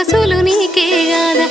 సొగసులు నీకే గాదా